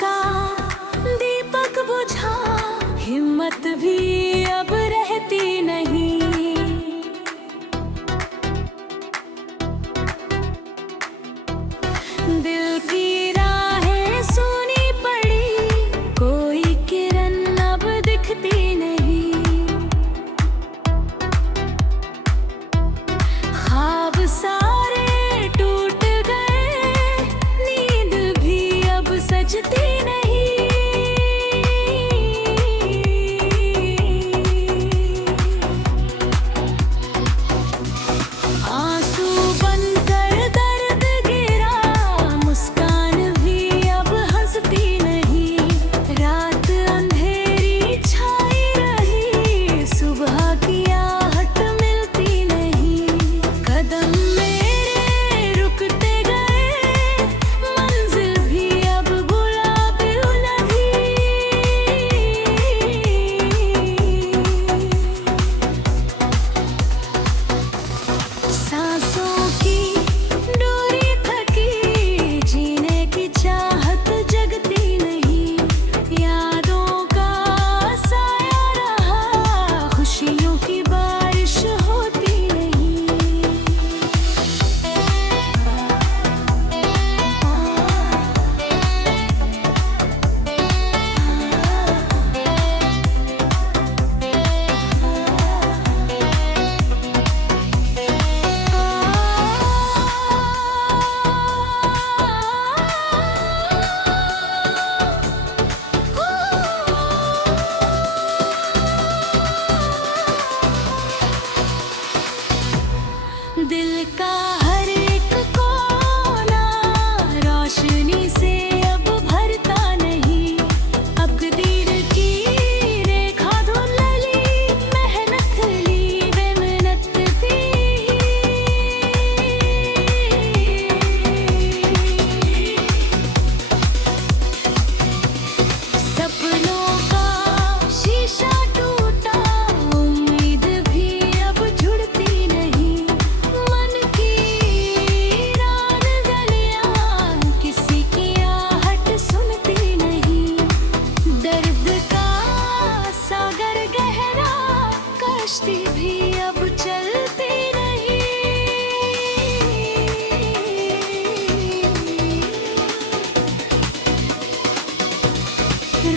का दीपक बुझा, हिम्मत भी अब रहती नहीं। दिल की राहें सूनी पड़ी, कोई किरण अब दिखती नहीं। ख्वाब सारे टूट गए, नींद भी अब सजती नहीं। आंसू बनकर दर्द गिरा, मुस्कान भी अब हंसती नहीं। रात अंधेरी छाई रही, सुबह की आहट मिलती नहीं। कदम मेरे रुकते गए, मंजिल भी अब गुलाबी उलझी। सांसों की डोरी थकी, जीने की चाहत जगती नहीं। यादों का साया रहा, खुशियों की बारिश होती नहीं। दिल का हर एक कोना रोशनी से अब भरता नहीं। तकदीर की रेखा धुंधली, मेहनत ली वे मिन्नत थी। सपनों का शीशा टूटा, उम्मीद भी अब जुड़ती नहीं। मन की वीरान गलियां, किसी की आहट सुनती नहीं। दर्द का सागर गहरा, कश्ती भी अब चलती नहीं।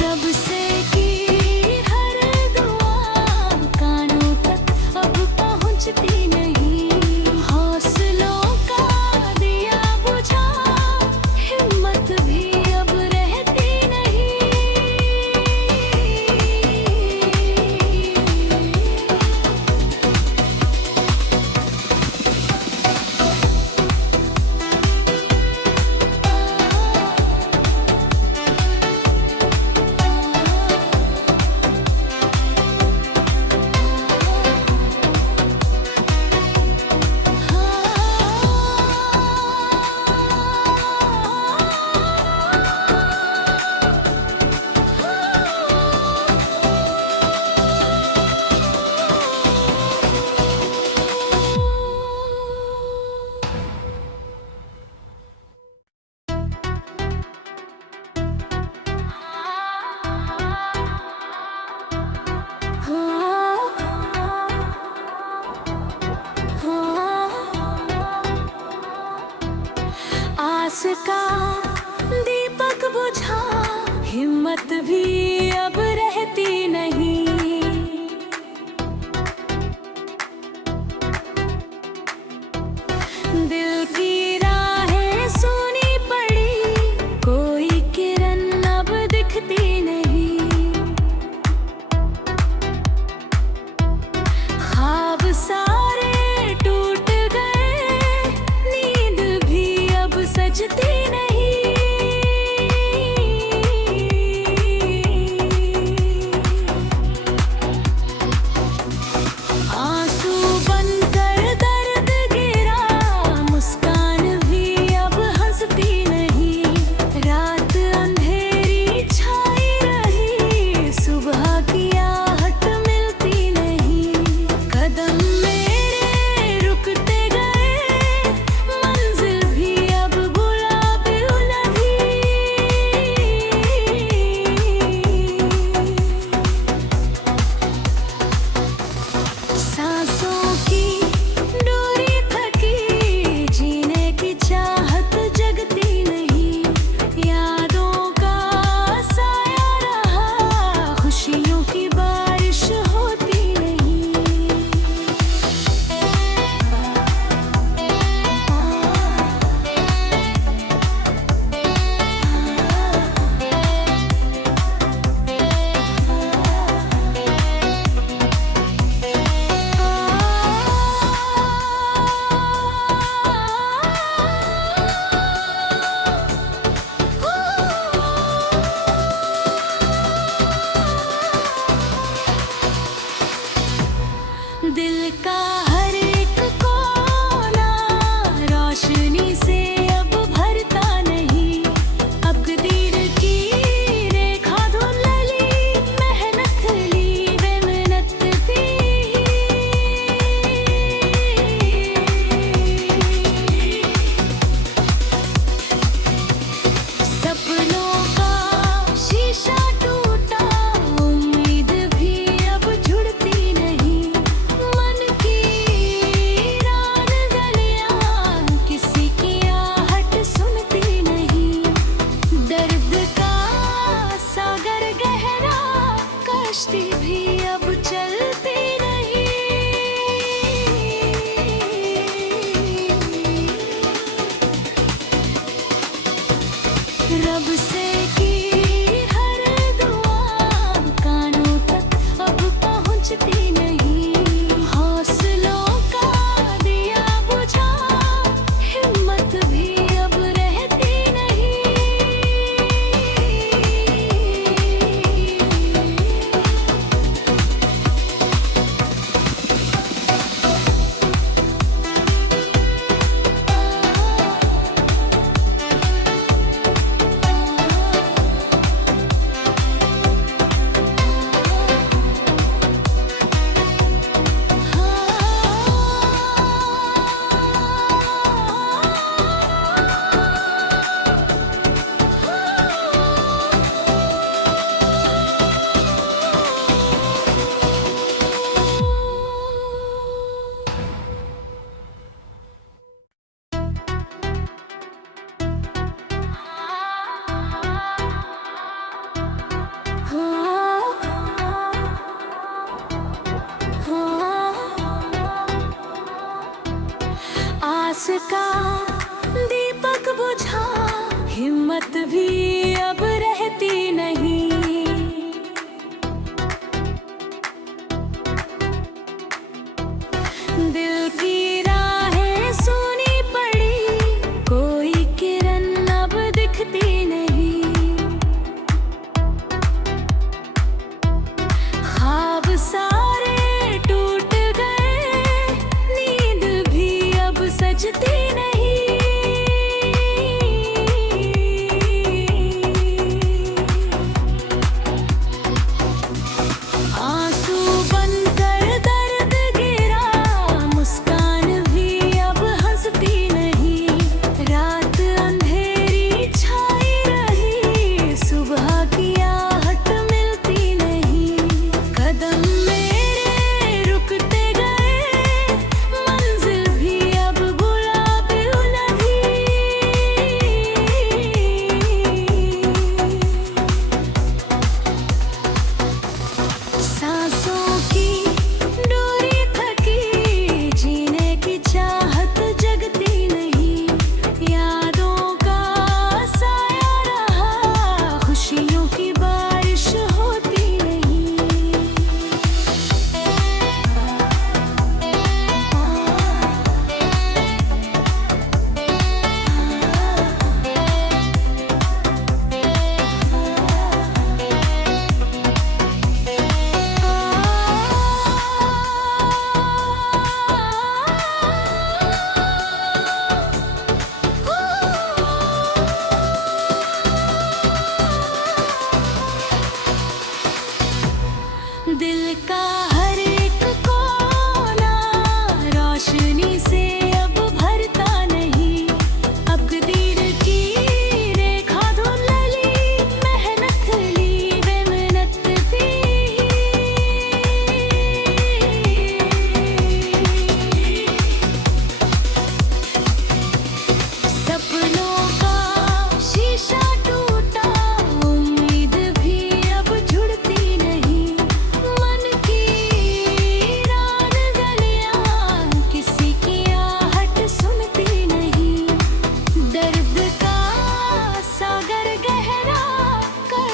रब से की हर दुआ, कानों तक अब पहुंचती नहीं। हौसलों का दिया बुझा, हिम्मत भी अब रहती नहीं। आस का दीपक बुझा, हिम्मत भी अब रहती नहीं। दिल की राहें सूनी पड़ी, कोई किरण अब दिखती नहीं। ख्वाब सारे टूट गए, नींद भी अब सजती नहीं।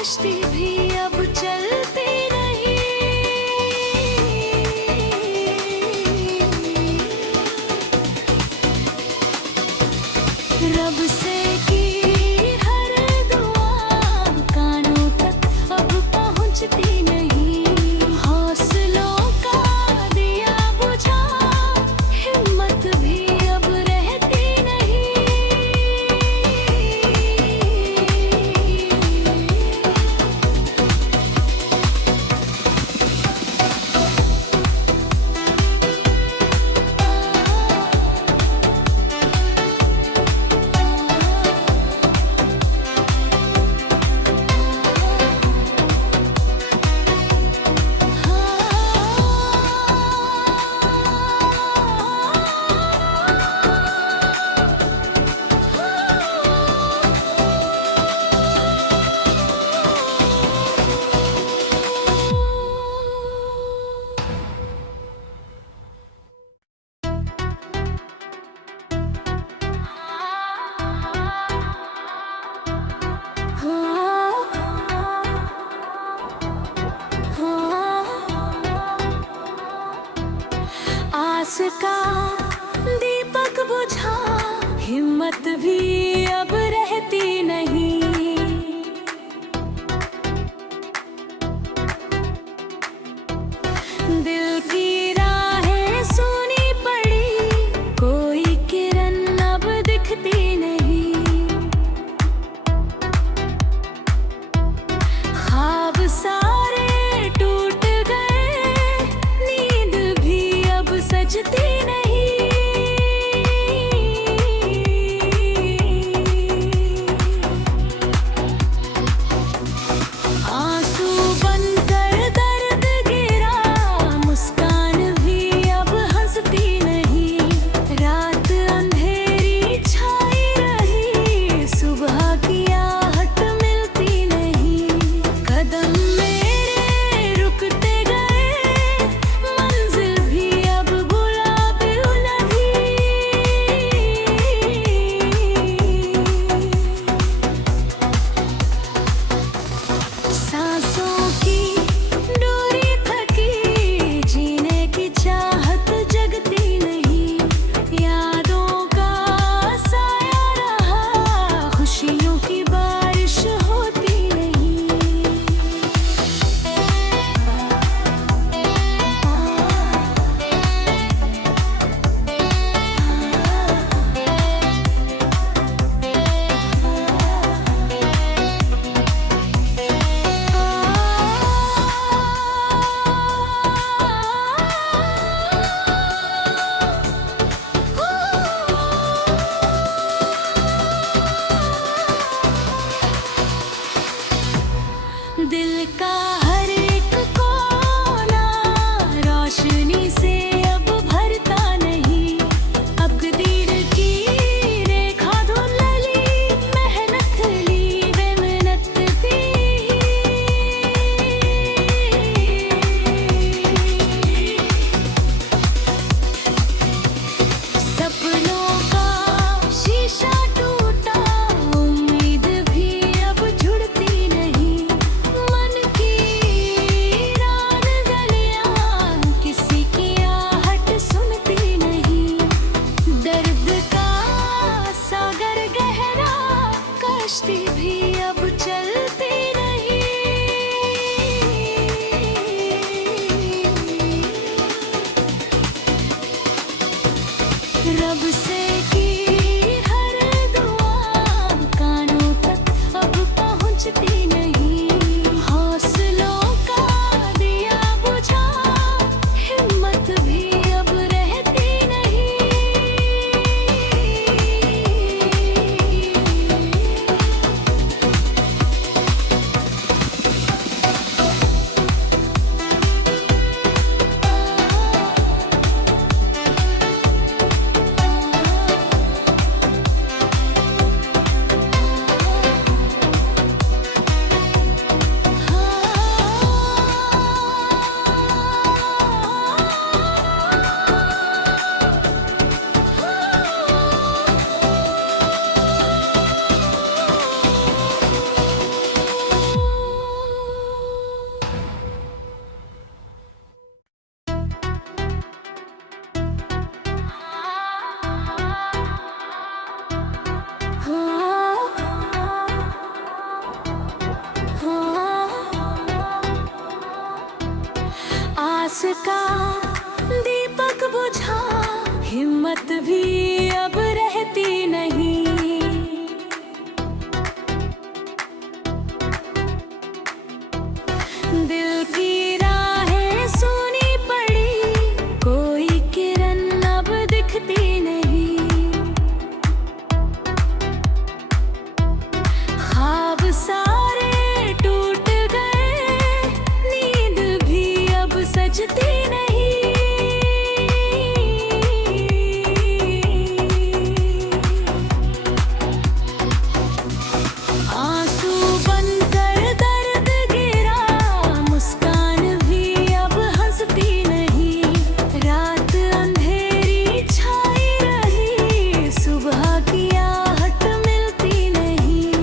कश्ती भी अब चलती नहीं। रब से की हर दुआ कानों तक अब पहुंचती नहीं। हौसलों का दिया बुझा हिम्मत भी अब रहती नहीं। आस का दीपक बुझा हिम्मत भी अब रहती नहीं। दिल की राहें सूनी पड़ी, कोई किरण अब दिखती नहीं। ख्वाब सारे टूट गए, नींद भी अब सजती नहीं। आंसू बनकर दर्द गिरा, मुस्कान भी अब हंसती नहीं। रात अंधेरी छाई रही, सुबह की आहट मिलती नहीं। कदम मेरे रुकते गए, मंजिल भी अब गुलाब उलझी। सांसों की डोरी थकी, जीने की चाहत जगती नहीं। यादों का साया रहा, खुशियों की बारिश होती नहीं। दिल का हर एक कोना रोशनी से अब भरता नहीं। तकदीर की रेखा धुंधली, मेहनत ली वे मिन्नत थी। सपनों का शीशा टूटा, उम्मीद भी अब जुड़ती नहीं। मन की आस का दीपक बुझा, हिम्मत भी अब रहती नहीं। दिल की राहें सूनी पड़ी, कोई किरण अब दिखती नहीं। ख्वाब सारे टूट गए, नींद भी अब सजती नहीं। आंसू बनकर दर्द गिरा, मुस्कान भी अब हंसती नहीं। रात अंधेरी छाई रही, सुबह की आहट मिलती नहीं।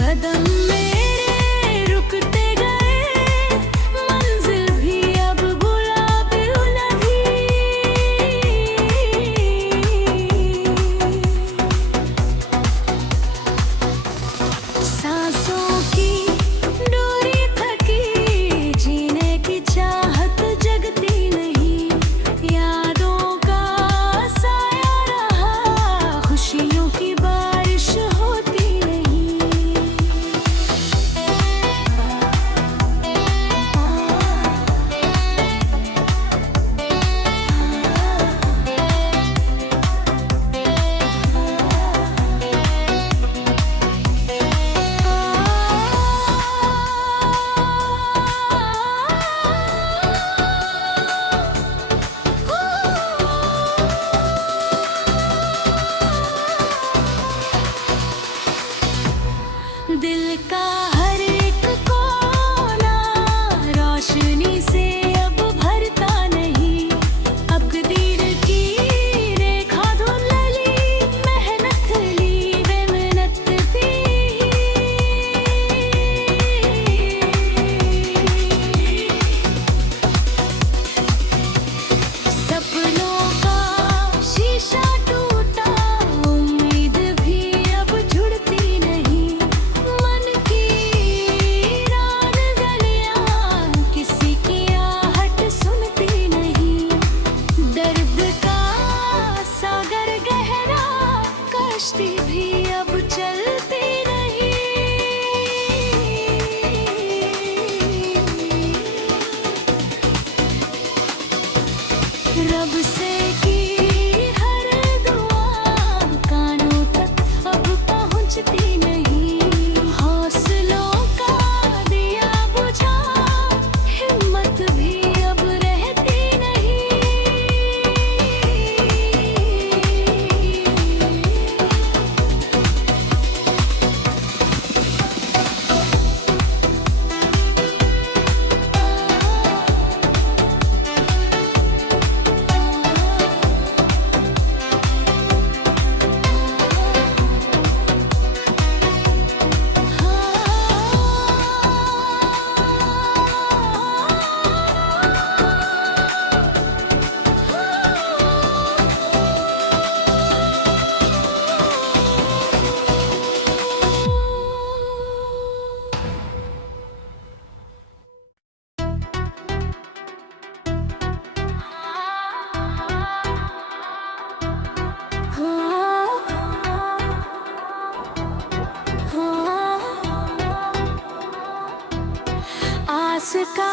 कदम मेरे रुकते गए, मंजिल भी अब गुलाबी उलझी। सांसों की डोरी थकी, जीने की चाहत जगती नहीं। यादों का साया रहा, खुशियों की बारिश होती नहीं। दिल का हर एक कोना रोशनी से अब भरता नहीं। तकदीर की रेखा धुंधली, मेहनत ली वे मिन्नत थी। सपनों का शीशा टूटा, उम्मीद भी अब जुड़ती नहीं। मन की वीरान गलियां, किसी की आहट सुनती नहीं। दर्द का सागर गहरा, कश्ती भी अब चलती नहीं। रब से की हर दुआ, कानों तक अब पहुंचती नहीं। हौसलों का दिया बुझा, हिम्मत भी अब रहती नहीं। आस का